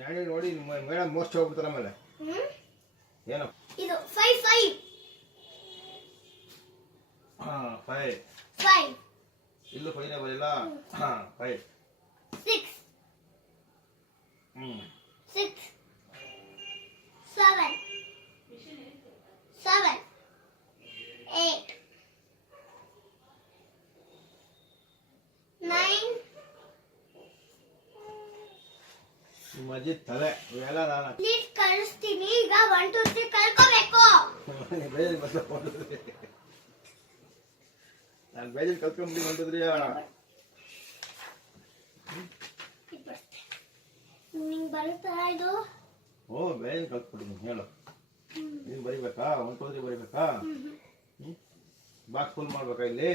ನಾನು ನೋಡಿ madam most ಹೋಗ್ಬಿಡ್ತಾರೆ ಆಮೇಲೆ ಏನೋ ಇದು 5 5 ಇಲ್ಲೂ 5ನೇ ಬರಲಿಲ್ಲ 5 6 6 7 8 9 ಮಜಿ ತಲೆ ಇವೆಲ್ಲ ನಾನು ಪ್ಲೀಸ್ ಕಳಿಸ್ತೀನಿ ಈಗ 1 2 3 ಕಲ್ಕೋಬೇಕು ನಾನು ಬೇಜಾರು ಕಲ್ತ್ಕೊಂಡ್ಬಿಟ್ಟು ಹೊಂಟಿದ್ರಿ ನಿಂಗೆ ಬರುತ್ತಾ ಇದು ಓ ಬೇಜಾರು ಕಲ್ತ್ಬಿಟ್ಟಿದ್ದೀನಿ ಹೇಳು ನೀನು ಬರಿಬೇಕಾ 1 2 3 ಬರಿಬೇಕಾ ಬಾಕ್ಸ್ ಫುಲ್ ಮಾಡ್ಬೇಕಾ ಇಲ್ಲಿ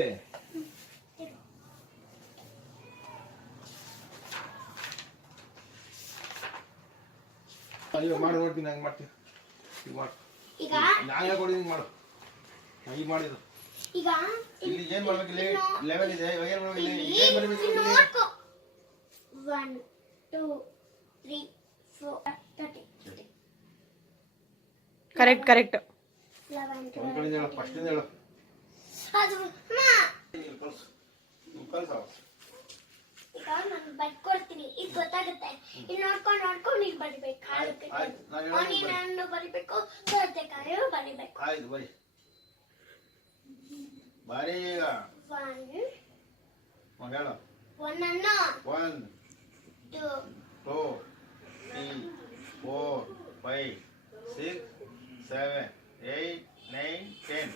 ಈಗ ಮಾಡಿ ನೋಡ್ತೀನಿ ಹಂಗೆ ಮಾಡ್ತೀನಿ ಈಗ ಮಾಡು ಈಗ ನಾನು ಹೇಳ್ಕೊಡಿದ್ದೀನಿ ಮಾಡು ಈಗ ಮಾಡಿದ್ದು ಈಗ ಇಲ್ಲಿ ಏನು ಮಾಡ್ಬೇಕು ಇಲ್ಲಿ ಲೆವೆಲ್ ಇದೆ ಇವಾಗ ಏನು ಮಾಡ್ಬೇಕು ಇಲ್ಲಿ ಏನು ಬರಬೇಕು ಇಲ್ಲಿ 1 2 3 4 30 ಕರೆಕ್ಟ್ 11 ಒಂದು ಕಡೆ ಹೇಳು ಫಸ್ಟ್ ಹೇಳು ಅದು ಈಗ ನಾನು ಬರ್ಕೊಡ್ತೀನಿ ಈಗ ಗೊತ್ತಾಗುತ್ತೆ ಇಲ್ಲಿ ನೋಡ್ಕೊಂಡು ಈಗ ಬರಿಬೇಕು ನಾನು ಬರಿಬೇಕು ಸೌತೆಕಾಯಿ ಬರಿಬೇಕು ಆಯ್ತು ಬರಿ ಬಾರಿ ಈಗ 1 ಹೇಳು 1 ಅನ್ನು 1 2 2 3 4 5 6 7 8 9 10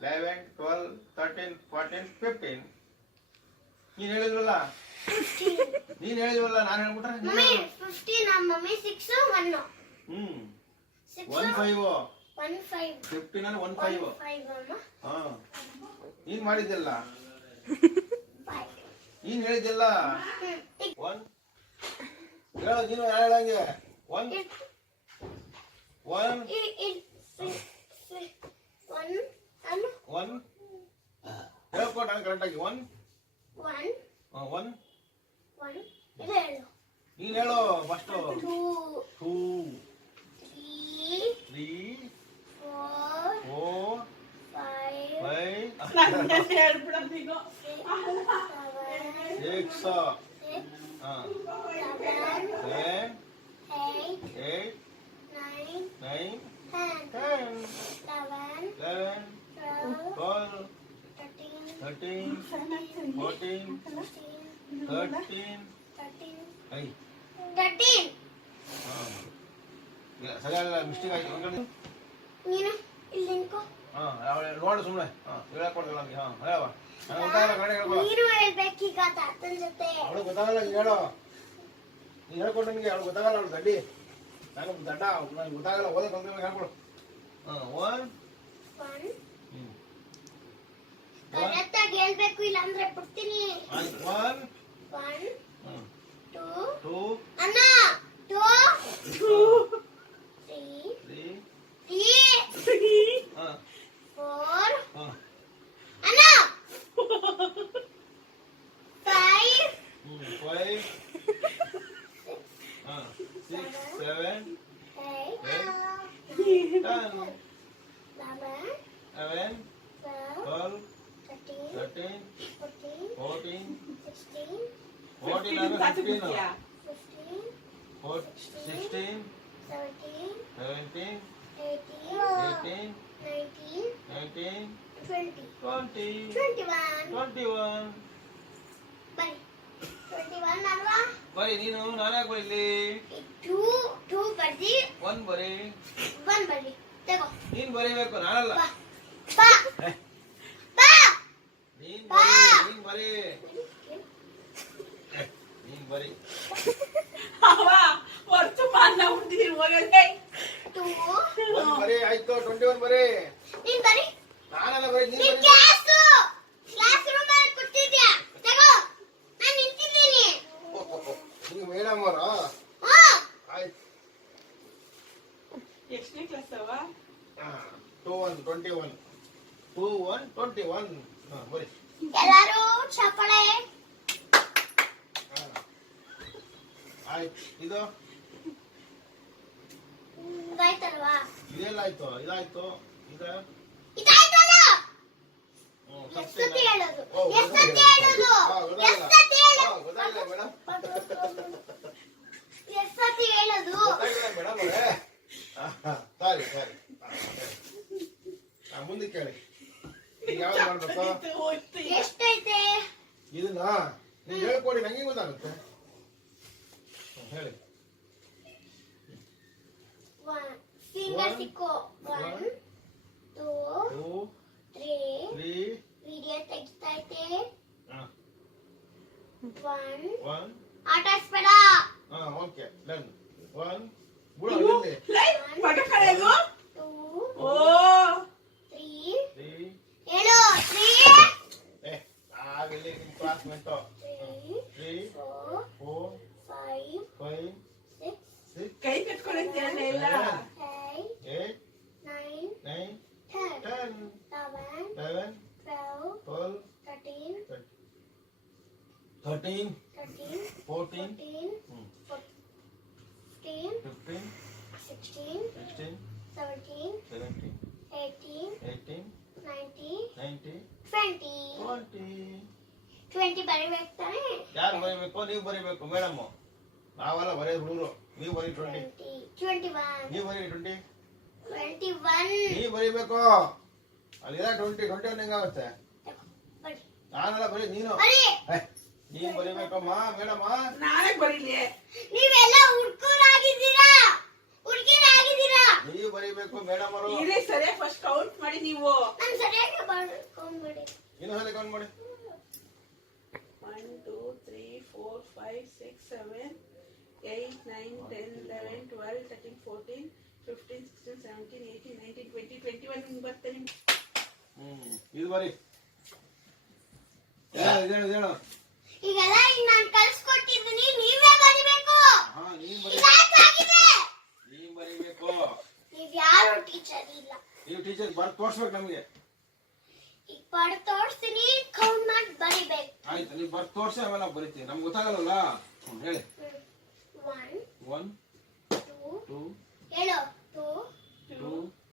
11 12 13 14 15 ನೀನು ಹೇಳಿದ್ವಲ್ಲ ನೀನು ಹೇಳಿದ್ವಲ್ಲ ನಾನು ಹೇಳ್ಬಿಟ್ರೆ ಮಮ್ಮಿ 15 ನಮ್ಮ ಮಮ್ಮಿ 6 1 1 5 1 5 15 ಅಂದ್ರೆ 1 5 5 ಹಾ ನೀನು ಮಾಡಿದ್ದಲ್ಲ 5 ನೀನು ಹೇಳಿದ್ದಲ್ಲ 1 ಹೇಳು ನೀನು ಹೇಳಂಗೆ 1 1 1 ಹೇಳ್ಕೊಟ್ಟ ಕರೆಕ್ಟಾಗಿ 1 ಇದು ಹೇಳು ನೀನು ಹೇಳು ಫಸ್ಟ್ 2 2 3 3 4 5 ನಾನು ಹೇಳ್ಬಿಡೋದು ಈಗ 6 7 8 9 10 11 12 13 14 13 ಐ 13 ಸರಿ ಅಲ್ಲ ಮಿಸ್ಟೇಕ್ ಆಯ್ತು ನೀನು ಇಲ್ಲಿ ನಿಂತ್ಕೋ ನೋಡು ಸುಮ್ಮನೆ ಹೇಳಕೊಡ್ತಲ್ಲ ನಮಗೆ ಹೇಳವ ನನಗೆ ಗೊತ್ತಾಗಲ್ಲ ಕಡೆ ಹೇಳ್ಕೊ ನೀನು ಹೇಳ್ಬೇಕೀಗ ತಾತನ ಜೊತೆ ಅವಳು ಗೊತ್ತಾಗಲ್ಲ ನೀನು ಹೇಳೋ ನೀನು ಹೇಳ್ಕೊಟ್ಟು ನನಗೆ ಅವಳು ಗೊತ್ತಾಗಲ್ಲ ಅವಳು ದಡ್ಡಿ ನಾನು ದಡ್ಡ ನನಗೆ ಗೊತ್ತಾಗಲ್ಲ ಓದಕ್ಕೆ ಅಂತ ಹೇಳ್ಕೊಡು 1 ಕರೆಕ್ಟಾಗಿ ಹೇಳ್ಬೇಕು ಇಲ್ಲ ಅಂದ್ರೆ ಬಿಡ್ತೀನಿ 1 2 2 ಅಣ್ಣ 2 3 4 ಅಣ್ಣ 5 6 7 8 10 11 12 13 14 14 15 16 17 18 19 20 21 ಬರಿ 21 ಅಲ್ವಾ ಬರಿ ನೀನು ನಾನು ಯಾಕೆ ಬರೀಲಿ 2 ಬರ್ದಿ 1 ಬರಿ 1 ಬರಿ ತಗೋ ನೀನು ಬರೀಬೇಕು ನಾನಲ್ಲ ಬಾ ಬಾ ಬಾ ನೀನು ಬರಿ ನೀನು ಬರಿ ಅವ ಹೊರ್ತು ಮಾನ ಉಂಡಿರಿ ಹೋಗಲೇ 2 1 ಬರಿ ಆಯ್ತು 21 ಬರಿ ನೀನು ಬರಿ ನಾನಲ್ಲ ಬರಿ ನೀನು ನೀನು ಕ್ಲಾಸ್ ರೂಮ್ ಅಲ್ಲಿ ಕೂತಿದ್ಯಾ ತಗೋ ನಾನು ನಿಂತಿದ್ದೀನಿ ನೀವು ಮೇಡಮ್ ಅವರಾ ಹಾ ಆಯ್ತು ಎಷ್ಟನೇ ಕ್ಲಾಸ್ ಅವ 21 ಬರಿ ಎಲ್ಲರೂ ಚಪ್ಪಾಳೆ ಆಯ್ತು ಇದು ಇದಾಯ್ತಲ್ವಾ? ಇದೆಲ್ಲ ಆಯ್ತು, ಇದಾಯ್ತು, ಈಗ ಇದಾಯ್ತಲ್ಲ? ಸ್ವಲ್ಪ ಎಷ್ಟೊತ್ತಿ ಹೇಳೋದು? ಓ, ಎಷ್ಟೊತ್ತಿ ಹೇಳೋದು? ಗೊತ್ತಾಗಲ್ಲ. ಎಷ್ಟೊತ್ತಿ ಹೇಳೋದು? ಗೊತ್ತಾಗಿಲ್ಲ ಮೇಡಮ್, ಎಷ್ಟೊತ್ತಿ ಹೇಳೋದು? ಗೊತ್ತಾಗಿಲ್ಲ ಮೇಡಮ್ ಅವರೇ. ಸರಿ ಸರಿ, ಮುಂದಕ್ಕೆ ಹೇಳಿ. ಈಗ ಯಾವ್ದು ಮಾಡ್ಬೇಕು? ಎಷ್ಟೈತೆ? ಇದನ್ನ ನೀವು ಹೇಳ್ಕೊಡಿ, ನಂಗೆ ಗೊತ್ತಾಗುತ್ತೆ. ಹೇಳಿ. ಫಿಂಗರ್ ಸಿಕ್ಕೋ. 1 2 2 3 3 ವಿಡಿಯೋ ತೆಗಿತೈತೆ. 1 1 ಆಟ ಆಡ್ಸ್ಬೇಡ. Okay done. 1 ಬುಡ ಇಲ್ಲಿ. ಪಟ ಕಳೆದು 2 ಓ 3 3 ಹೇಳು. 3 ನಾವಿಲ್ಲಿ ನಿಮ್ಮ ಕ್ಲಾಸ್ಮೇಟ್. 3 3 4 4 5 5 6 6 ಕೈ ಕಟ್ಕೊಳಕ್ಕೆ ಇಲ್ಲ 8 8 9 9 10 10 11 11 12 12 13 13 13 14 15 15 16 16 17 17 18 18 19 19 20 20. 20 ಬರಿಬೇಕು ತಾನೆ? ಯಾರು ಬರೀಬೇಕು? ನೀವು ಬರೀಬೇಕು ಮೇಡಮ್. ನಾವೆಲ್ಲ ಬರೆಯೋದು ಹುಡುಗರು. ನೀವು ಬರೀ 20. 21 ನೀವು ಬರೀ 20. 21 ನೀವು ಬರೀಬೇಕು. ಅಲ್ಲಿದ 20 21 ಹೆಂಗಾಗುತ್ತೆ? ಬರಿ ನಾನೆಲ್ಲ ಬರೀ ನೀನು. ಬರಿ. ನೀನು ಬರೀಬೇಕಮ್ಮ ಮೇಡಮ್. ನಾನೇ ಬರೀಲಿ. ನೀವೆಲ್ಲ ಹುಡುಗರಾಗಿದ್ದೀರಾ, ಹುಡುಗಿರಾಗಿದ್ದೀರಾ. ನೀವು ಬರೀಬೇಕು ಮೇಡಮ್ ಅವರು. ಇರಿ ಸರಿಯಾಗಿ ಫಸ್ಟ್ ಕೌಂಟ್ ಮಾಡಿ ನೀವು. ನಾನು ಸರಿಯಾಗಿ ಬರ್ಕೊಂಡ್ಬಿಡಿ. ಇನ್ನೊಂದ್ಸಲ ಕೌಂಟ್ ಮಾಡಿ. 1 2 3 4 5 6 7 8 9 10 11 12 13 14 15 16 17 18 19 20 21 ನಿಮ್ಗೆ ಬರ್ತೇನೆ. ಇದು ಬರೀ. ಹೇಳು ಹೇಳು. ಈಗೆಲ್ಲ ಈಗ ನಾನು ಕಳ್ಸಿಕೊಟ್ಟಿದ್ದೀನಿ, ನೀವೇ ಬರಿಬೇಕು. ಹಾ ನೀನ್ ಬರೀ. ಇದಾಯ್ತಾಗಿದೆ. ನೀನ್ ಬರೀಬೇಕು. ನೀವ್ ಯಾರು ಟೀಚರ್ ಇಲ್ಲ. ನೀವು ಟೀಚರ್ ಬರ್ದು ತೋರ್ಸ್ಬೇಕು ನಮ್ಗೆ. ಈಗ ಬರ್ ತೋರಿಸ್ತೀನಿ, ಕೌಂಟ್ ಮಾಡಿ ಬರಿಬೇಕು. ಆಯ್ತು, ನೀವು ಬರ್ದು ತೋರ್ಸಿ ಆಮೇಲೆ ನಾವು ಬರಿತೀವಿ. ನಮ್ಗೆ ಗೊತ್ತಾಗಲ್ಲ. ಹೇಳಿ. 1 1 2 2 ಹೇಳು. 2 2